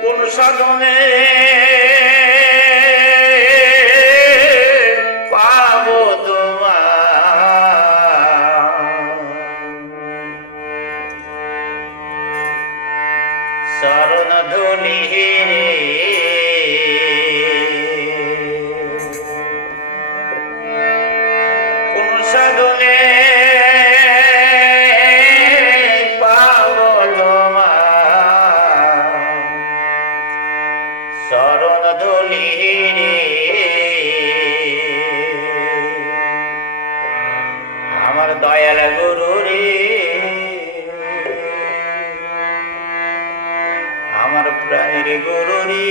কোন সাধনে পাবো তোমার শরণ ধুলি রে কোন সাধনে শরণ ধুলি রে আমার দয়াল গুরু রে আমার প্রাণীর গুরু রে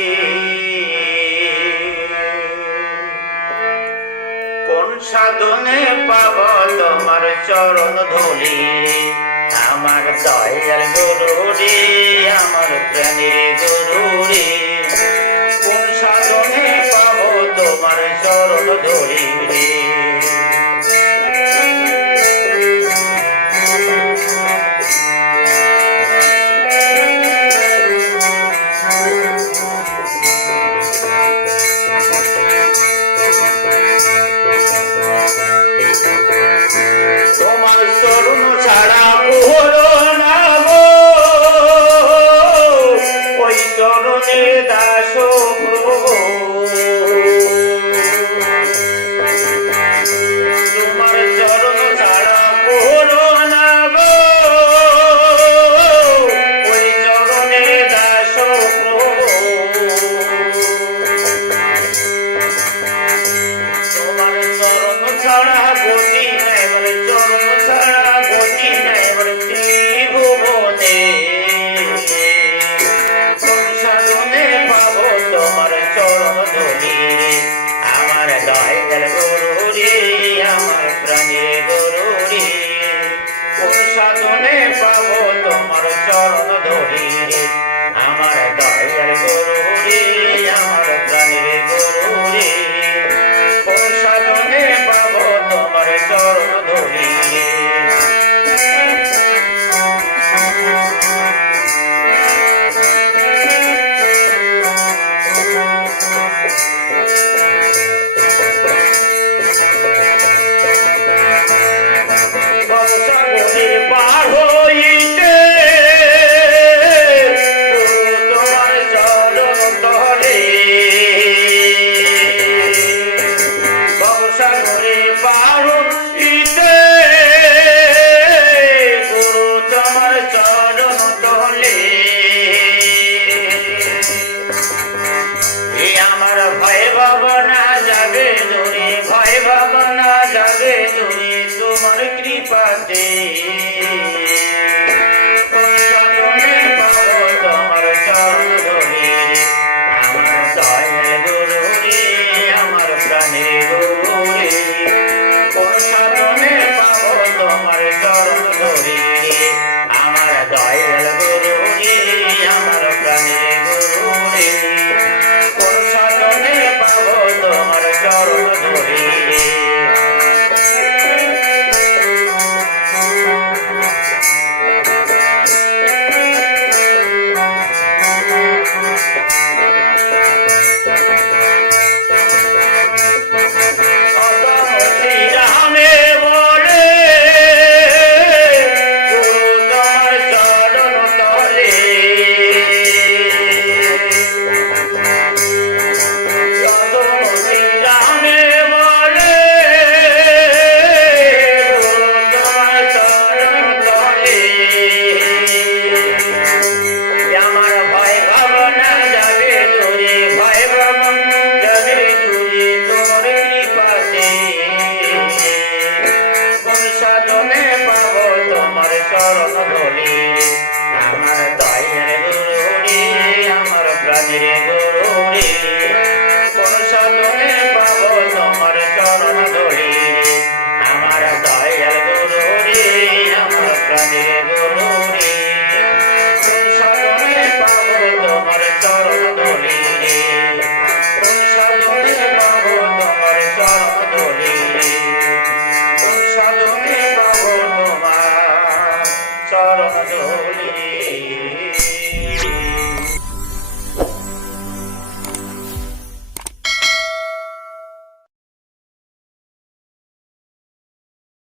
কোন সাধনে পাব তোমার চরণ ধুলি রে আমার দয়াল গুরু রে আমার প্রাণীর গুরু রে কোন সাধনে পাবো তোমার চরণ ধুলি রে তোমার চরণ ছাড়া পুরো নাম ওই চরণে দাস প্রভু তোমার চরণ ছাড়া পুরো নাম ওই চরণে দাস প্রভু তোমার চরণ ছাড়া গতি নাই বলে চরণ ছাড়া গতি নাই বলে ত্রিভুবনে কোন সাধনে পাবো তোমার চরণ ধুলি রে আমার দয়াল গুরু রে আমার প্রাণীর গুরু রে কোন সাধনে পাবো তোমার চরণ ধুলি রে আমার দয়াল গুরু রে আমার প্রাণীর গুরু রে কোন সাধনে পাবো তোমার চরণ ধুলি রে বংশাবলীর পার হইতে তোমার চরণ তলে বংশাবলীর পার হইতে গুরু তোমার চরণ তলে আমার ভয় ভাবনা যাবে দূরে ভয় ভাবনা যাবে দূরে তোমার কৃপাতে কোন সাধনে পাবো তোমার চরণ ধুলি রে আমার দয়াল গুরু রে আমার প্রাণীর গুরু রে কোন সাধনে পাবো তোমার চরণ ধুলি রে আমার দয়াল গুরু রে আমার প্রাণীর গুরু রে কোন সাধনে পাবো তোমার চরণ ধুলি রে রামে বলে গুরু তোমার চরণ তলে রামে বলে গুরু তোমার চরণ তলে আমার ভয় ভাবনা যাবে দূরে ভয় ভাবনা যাবে দূরে তোমার কৃপাতে কোন সাধনে পাবো তোমার চরণ ধুলি রে আমার দয়াল গুরু রে আমার প্রাণীর গুরু রে কোন সাধনে পাবো তোমার চরণ ধুলি রে আমার দয়াল গুরু রে আমার প্রাণীর গুরু রে কোন সাধনে পাবো তোমার চরণ ধুলি রে কোন সাধনে পাবো তোমার চরণ ধুলি রে কোন সাধনে পাবো তোমার চরণ ধুলি